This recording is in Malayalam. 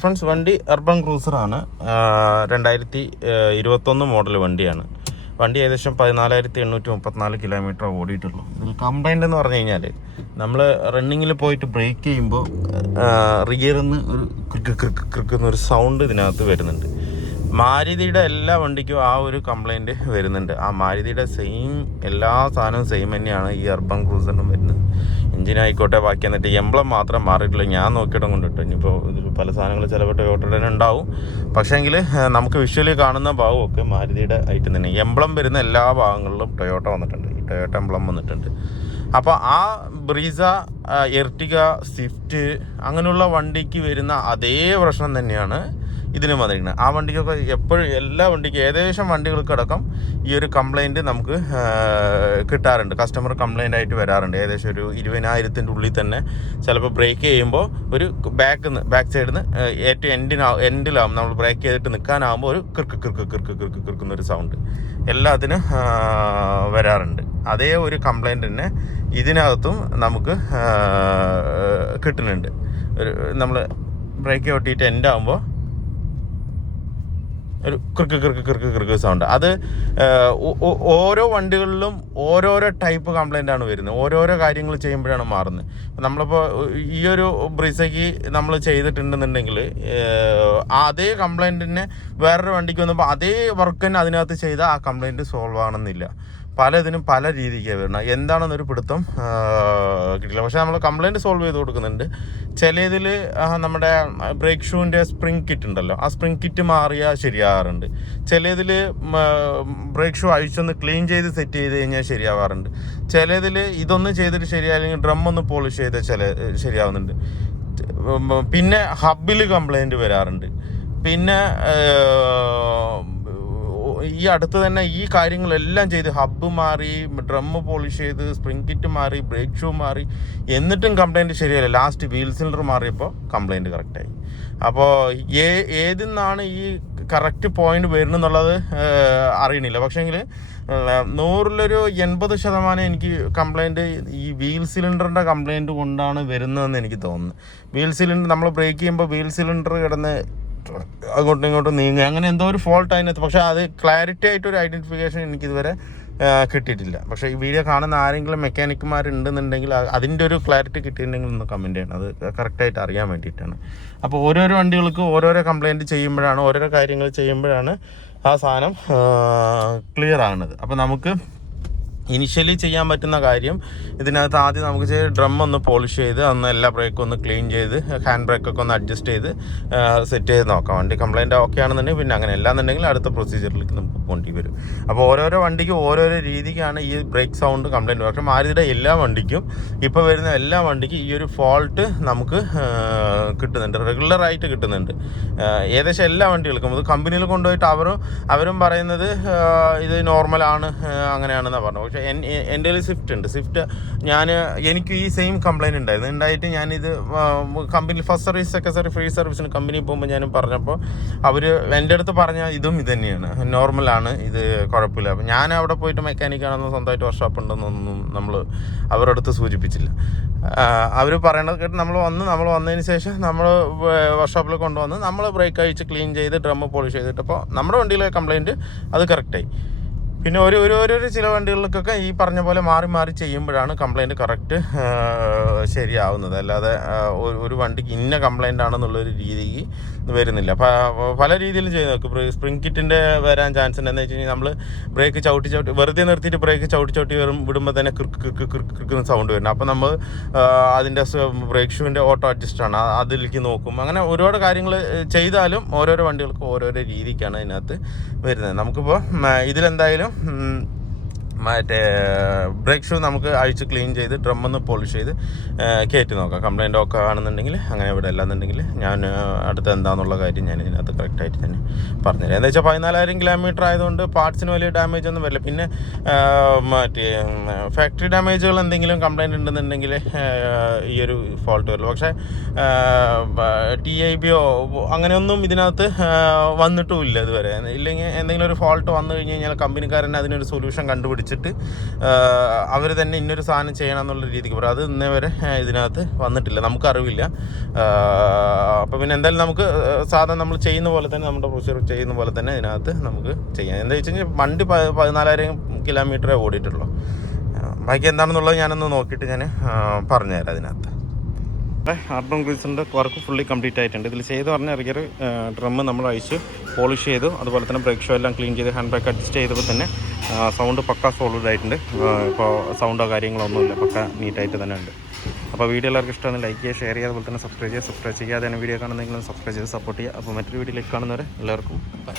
ഫ്രണ്ട്സ്, വണ്ടി അർബൻ ക്രൂസറാണ്. 2021 മോഡൽ വണ്ടിയാണ്. വണ്ടി ഏകദേശം 14,834 കിലോമീറ്റർ ഓടിയിട്ടുള്ളൂ. ഇതിൽ കംപ്ലൈൻ്റ് എന്ന് പറഞ്ഞു കഴിഞ്ഞാൽ, നമ്മൾ റണ്ണിങ്ങിൽ പോയിട്ട് ബ്രേക്ക് ചെയ്യുമ്പോൾ റിയറിൽ നിന്ന് ഒരു ക്രിക്കുന്നൊരു സൗണ്ട് ഇതിനകത്ത് വരുന്നുണ്ട്. മാരുതിയുടെ എല്ലാ വണ്ടിക്കും ആ ഒരു കംപ്ലൈൻറ്റ് വരുന്നുണ്ട്. ആ മാരുതിയുടെ സെയിം എല്ലാ സാധനവും സെയിം തന്നെയാണ് ഈ അർബൻ ക്രൂസറിനും വരുന്നത്. എഞ്ചിനായിക്കോട്ടെ, ബാക്കി എന്നിട്ട് എംബ്ലം മാത്രം മാറിയിട്ടില്ല. ഞാൻ നോക്കിയിട്ട് കൊണ്ടിട്ട് ഇനിയിപ്പോൾ ഇതിൽ പല സാധനങ്ങൾ ചിലപ്പോൾ ടൊയോട്ടയുടെ തന്നെ ഉണ്ടാവും. പക്ഷേങ്കിൽ നമുക്ക് വിഷ്വലി കാണുന്ന ഭാഗമൊക്കെ മാരുതിയുടെ ഐറ്റം തന്നെ. എംബ്ലം വരുന്ന എല്ലാ ഭാഗങ്ങളിലും ടൊയോട്ട വന്നിട്ടുണ്ട്. ഈ ടൊയോട്ട എംബ്ലം വന്നിട്ടുണ്ട്. അപ്പോൾ ആ ബ്രീസ, എർട്ടിഗ, സ്വിഫ്റ്റ് അങ്ങനെയുള്ള വണ്ടിക്ക് വരുന്ന അതേ പ്രശ്നം തന്നെയാണ് ഇതിനും വന്നിരിക്കുന്നത്. ആ വണ്ടിക്കൊക്കെ എപ്പോഴും എല്ലാ വണ്ടിക്കും ഏകദേശം വണ്ടികൾക്കടക്കം ഈ ഒരു കംപ്ലൈൻറ്റ് നമുക്ക് കിട്ടാറുണ്ട്. കസ്റ്റമർ കംപ്ലൈൻ്റ് ആയിട്ട് വരാറുണ്ട്. ഏകദേശം ഒരു 20,000 ഉള്ളിൽ തന്നെ ചിലപ്പോൾ ബ്രേക്ക് ചെയ്യുമ്പോൾ ഒരു ബാക്ക് സൈഡിൽ നിന്ന് ഏറ്റവും എൻഡിലാവും നമ്മൾ ബ്രേക്ക് ചെയ്തിട്ട് നിൽക്കാനാകുമ്പോൾ ഒരു കിർക്കുന്നൊരു സൗണ്ട് എല്ലാത്തിനും വരാറുണ്ട്. അതേ ഒരു കംപ്ലൈൻറ്റ് തന്നെ ഇതിനകത്തും നമുക്ക് കിട്ടുന്നുണ്ട്. ഒരു നമ്മൾ ബ്രേക്ക് ഓട്ടിയിട്ട് എൻഡാകുമ്പോൾ ഒരു കിർക്ക് സൗണ്ട്. അത് ഓരോ വണ്ടികളിലും ഓരോരോ ടൈപ്പ് കംപ്ലൈൻ്റാണ് വരുന്നത്. ഓരോരോ കാര്യങ്ങൾ ചെയ്യുമ്പോഴാണ് മാറുന്നത്. നമ്മളിപ്പോൾ ഈ ഒരു ബ്രീസയ്ക്ക് നമ്മൾ ചെയ്തിട്ടുണ്ടെന്നുണ്ടെങ്കിൽ അതേ കംപ്ലൈൻറ്റിനെ വേറൊരു വണ്ടിക്ക് വന്നപ്പോൾ അതേ വർക്ക് തന്നെ അതിനകത്ത് ചെയ്താൽ ആ കംപ്ലൈൻറ്റ് സോൾവ് ആണെന്നില്ല. പലതിനും പല രീതിക്കാണ് വരുന്നത്. എന്താണെന്നൊരു പിടുത്തം കിട്ടില്ല. പക്ഷേ നമ്മൾ കംപ്ലൈൻറ്റ് സോൾവ് ചെയ്ത് കൊടുക്കുന്നുണ്ട്. ചിലതിൽ നമ്മുടെ ബ്രേക്ക് ഷൂവിൻ്റെ സ്പ്രിങ് കിറ്റ് ഉണ്ടല്ലോ, ആ സ്പ്രിങ് കിറ്റ് മാറിയാൽ ശരിയാകാറുണ്ട്. ചിലതിൽ ബ്രേക്ക് ഷൂ അഴിച്ചൊന്ന് ക്ലീൻ ചെയ്ത് സെറ്റ് ചെയ്ത് കഴിഞ്ഞാൽ ശരിയാവാറുണ്ട്. ചിലതിൽ ഇതൊന്നും ചെയ്തിട്ട് ശരിയായില്ലെങ്കിൽ ഡ്രം ഒന്ന് പോളിഷ് ചെയ്ത് ശരിയാവുന്നുണ്ട്. പിന്നെ ഹബിൽ കംപ്ലൈൻറ്റ് വരാറുണ്ട്. പിന്നെ ഈ അടുത്ത് തന്നെ ഈ കാര്യങ്ങളെല്ലാം ചെയ്ത് ഹബ്ബ് മാറി, ഡ്രം പോളിഷ് ചെയ്ത്, സ്പ്രിങ് കിറ്റ് മാറി, ബ്രേക്ക് ഷൂ മാറി, എന്നിട്ടും കംപ്ലൈൻറ്റ് ശരിയല്ല. ലാസ്റ്റ് വീൽ സിലിണ്ടർ മാറിയപ്പോൾ കംപ്ലൈൻറ്റ് കറക്റ്റായി. അപ്പോൾ ഏതിൽ നിന്നാണ് ഈ കറക്റ്റ് പോയിന്റ് വരുന്നെന്നുള്ളത് അറിയണില്ല. പക്ഷേങ്കിൽ 100-ലൊരു 80% എനിക്ക് കംപ്ലൈൻറ്റ് ഈ വീൽ സിലിണ്ടറിൻ്റെ കംപ്ലൈൻറ്റ് കൊണ്ടാണ് വരുന്നതെന്ന് എനിക്ക് തോന്നുന്നു. വീൽ സിലിണ്ടർ നമ്മൾ ബ്രേക്ക് ചെയ്യുമ്പോൾ വീൽ സിലിണ്ടർ കിടന്ന് അങ്ങോട്ടും ഇങ്ങോട്ടും നീങ്ങുക, അങ്ങനെ എന്തോ ഒരു ഫോൾട്ട് അതിനകത്ത്. പക്ഷേ അത് ക്ലാരിറ്റി ആയിട്ടൊരു ഐഡൻറ്റിഫിക്കേഷൻ എനിക്കിതുവരെ കിട്ടിയിട്ടില്ല. പക്ഷേ ഈ വീഡിയോ കാണുന്ന ആരെങ്കിലും മെക്കാനിക്കുമാരുണ്ടെന്നുണ്ടെങ്കിൽ അതിൻ്റെ ഒരു ക്ലാരിറ്റി കിട്ടിയിട്ടുണ്ടെങ്കിൽ ഒന്ന് കമൻറ്റ് ചെയ്യണം. അത് കറക്റ്റായിട്ട് അറിയാൻ വേണ്ടിയിട്ടാണ്. അപ്പോൾ ഓരോരോ വണ്ടികൾക്ക് ഓരോരോ കംപ്ലൈൻറ്റ് ചെയ്യുമ്പോഴാണ്, ഓരോരോ കാര്യങ്ങൾ ചെയ്യുമ്പോഴാണ് ആ സാധനം ക്ലിയർ ആകുന്നത്. അപ്പോൾ നമുക്ക് ഇനിഷ്യലി ചെയ്യാൻ പറ്റുന്ന കാര്യം, ഇതിനകത്ത് ആദ്യം നമുക്ക് ഡ്രം ഒന്ന് പോളിഷ് ചെയ്ത് ഒന്ന് എല്ലാ ബ്രേക്കും ഒന്ന് ക്ലീൻ ചെയ്ത് ഹാൻഡ് ബ്രേക്കൊക്കെ ഒന്ന് അഡ്ജസ്റ്റ് ചെയ്ത് സെറ്റ് ചെയ്ത് നോക്കാം. വണ്ടി കംപ്ലൈൻറ്റ് ഓക്കെ ആണെന്നുണ്ടെങ്കിൽ പിന്നെ അങ്ങനെ അല്ലാന്നുണ്ടെങ്കിൽ അടുത്ത പ്രൊസീജിയറിലേക്ക് നമുക്ക് പോകേണ്ടി വരും. അപ്പോൾ ഓരോരോ വണ്ടിക്കും ഓരോരോ രീതിക്കാണ് ഈ ബ്രേക്ക് സൗണ്ട് കംപ്ലൈൻറ്റ്. പക്ഷേ മാരുതിയുടെ എല്ലാ വണ്ടിക്കും ഇപ്പോൾ വരുന്ന എല്ലാ വണ്ടിക്കും ഈ ഒരു ഫോൾട്ട് നമുക്ക് കിട്ടുന്നുണ്ട്, റെഗുലറായിട്ട് കിട്ടുന്നുണ്ട്. ഏകദേശം എല്ലാ വണ്ടികൾക്കും ഇത് കമ്പനിയിൽ കൊണ്ടുപോയിട്ട് അവരും പറയുന്നത് ഇത് നോർമലാണ്, അങ്ങനെയാണെന്നാണ് പറഞ്ഞത്. പക്ഷേ എൻ്റെ കയ്യിൽ സ്വിഫ്റ്റ് ഉണ്ട്. സ്വിഫ്റ്റ് എനിക്ക് ഈ സെയിം കംപ്ലൈൻറ്റ് ഉണ്ടായിട്ട് ഞാനിത് company first service, second service, free സർവീസിന് കമ്പനിയിൽ പോകുമ്പോൾ ഞാനും പറഞ്ഞപ്പോൾ അവർ എൻ്റെ അടുത്ത് പറഞ്ഞാൽ ഇത് തന്നെയാണ്, നോർമലാണ്, ഇത് കുഴപ്പമില്ല. അപ്പോൾ ഞാൻ അവിടെ പോയിട്ട് മെക്കാനിക്കാണെന്നോ സ്വന്തമായിട്ട് വർക്ക്ഷോപ്പ് ഉണ്ടെന്നൊന്നും അവരുടെ അടുത്ത് സൂചിപ്പിച്ചില്ല. അവർ പറയണത് കേട്ട് നമ്മൾ വന്നതിന് ശേഷം നമ്മൾ വർക്ക്ഷോപ്പിൽ കൊണ്ടുവന്ന് നമ്മൾ ബ്രേക്ക് അഴിച്ച് ക്ലീൻ ചെയ്ത് ഡ്രം പോളിഷ് ചെയ്തിട്ടപ്പോൾ നമ്മുടെ വണ്ടിയിലെ കംപ്ലൈൻറ്റ് അത് കറക്റ്റായി. പിന്നെ ഒരു ചില വണ്ടികൾക്കൊക്കെ ഈ പറഞ്ഞ പോലെ മാറി ചെയ്യുമ്പോഴാണ് കംപ്ലൈൻറ്റ് കറക്റ്റ് ശരിയാവുന്നത്. അല്ലാതെ ഒരു വണ്ടിക്ക് ഇന്ന കംപ്ലൈൻ്റ് ആണെന്നുള്ളൊരു രീതിക്ക് വരുന്നില്ല. പല രീതിയിൽ ചെയ്ത് നോക്കും. സ്പ്രിങ് കിറ്റിൻ്റെ വരാൻ ചാൻസ് ഉണ്ട്. എന്ന് വെച്ച് കഴിഞ്ഞാൽ നമ്മൾ ബ്രേക്ക് ചവിട്ടി വെറുതെ നിർത്തിയിട്ട് ബ്രേക്ക് ചവിട്ടി വിടുമ്പോൾ തന്നെ കിർക്കുന്ന സൗണ്ട് വരുന്നത്. അപ്പോൾ നമ്മൾ അതിൻ്റെ ബ്രേക്ക് ഷൂവിൻ്റെ ഓട്ടോ അഡ്ജസ്റ്റാണ്, അതിലേക്ക് നോക്കും. അങ്ങനെ ഒരുപാട് കാര്യങ്ങൾ ചെയ്താലും ഓരോരോ വണ്ടികൾക്ക് ഓരോരോ രീതിക്കാണ് അതിനകത്ത് വരുന്നത്. നമുക്കിപ്പോൾ ഇതിലെന്തായാലും മറ്റേ ബ്രേക്ക് ഷൂ നമുക്ക് അഴിച്ച് ക്ലീൻ ചെയ്ത് ഡ്രമ്മൊന്ന് പോളിഷ് ചെയ്ത് കയറ്റി നോക്കാം. കംപ്ലൈൻറ്റ് ഒക്കെ ആണെന്നുണ്ടെങ്കിൽ അങ്ങനെ ഇവിടെ അല്ലാന്നുണ്ടെങ്കിൽ ഞാൻ അടുത്ത് എന്താണെന്നുള്ള കാര്യം ഞാൻ ഇതിനകത്ത് കറക്റ്റായിട്ട് തന്നെ പറഞ്ഞുതരാം. എന്താ വെച്ചാൽ 14,000 കിലോമീറ്റർ ആയതുകൊണ്ട് പാർട്സിന് വലിയ ഡാമേജ് ഒന്നും വരില്ല. പിന്നെ മറ്റേ ഫാക്ടറി ഡാമേജുകൾ എന്തെങ്കിലും കംപ്ലൈൻറ്റ് ഉണ്ടെന്നുണ്ടെങ്കിൽ ഈ ഒരു ഫോൾട്ട് വരില്ല. പക്ഷേ TIBയോ അങ്ങനെയൊന്നും ഇതിനകത്ത് വന്നിട്ടുമില്ല ഇതുവരെ. ഇല്ലെങ്കിൽ എന്തെങ്കിലും ഒരു ഫോൾട്ട് വന്നു കഴിഞ്ഞ് കഴിഞ്ഞാൽ കമ്പനിക്കാരൻ അതിനൊരു സൊല്യൂഷൻ കണ്ടുപിടിച്ച് വെച്ചിട്ട് അവർ തന്നെ ഇന്നൊരു സാധനം ചെയ്യണം എന്നുള്ള രീതിക്ക് പറയും. അത് ഇന്നേ വരെ ഇതിനകത്ത് വന്നിട്ടില്ല, നമുക്കറിവില്ല. അപ്പോൾ പിന്നെ എന്തായാലും നമുക്ക് സാധാരണ നമ്മൾ ചെയ്യുന്ന പോലെ തന്നെ, നമ്മുടെ പ്രൊസീജിയർ ചെയ്യുന്ന പോലെ തന്നെ ഇതിനകത്ത് നമുക്ക് ചെയ്യാം. എന്താ വെച്ച് കഴിഞ്ഞാൽ വണ്ടി 14,000 കിലോമീറ്ററേ ഓടിയിട്ടുള്ളൂ. ബാക്കി എന്താണെന്നുള്ളത് ഞാനൊന്ന് നോക്കിയിട്ട് ഞാൻ പറഞ്ഞുതരാം. അതിനകത്ത് അർബൻ ഗ്രീസിൻ്റെ വർക്ക് ഫുള്ളി കംപ്ലീറ്റ് ആയിട്ടുണ്ട്. ഇതിൽ ചെയ്ത് പറഞ്ഞ റിയർ ഡ്രമ്മ് നമ്മൾ അഴിച്ച് പോളിഷ് ചെയ്തു. അതുപോലെ തന്നെ ബ്രേക്ക് ഷോ എല്ലാം ക്ലീൻ ചെയ്ത് ഹാൻഡ് ബ്രേക്ക് അഡ്ജസ്റ്റ് ചെയ്തപ്പോൾ തന്നെ സൗണ്ട് പക്ക സോളിഡ് ആയിട്ടുണ്ട്. ഇപ്പോൾ സൗണ്ടോ കാര്യങ്ങളൊന്നുമില്ല, പക്ക നീറ്റായിട്ട് തന്നെ ഉണ്ട്. അപ്പോൾ വീഡിയോ എല്ലാവർക്കും ഇഷ്ടമാണ് ലൈക്ക് ചെയ്യുക, ഷെയർ ചെയ്യുക, അതുപോലെ തന്നെ സബ്സ്ക്രൈബ് ചെയ്യാതെ വീഡിയോ കാണുന്നെങ്കിലും സബ്സ്ക്രൈബ് ചെയ്ത് സപ്പോർട്ട് ചെയ്യുക. അപ്പോൾ മറ്റൊരു വീഡിയോയിലേക്ക് കാണുന്നവരെ എല്ലാവർക്കും ബൈ.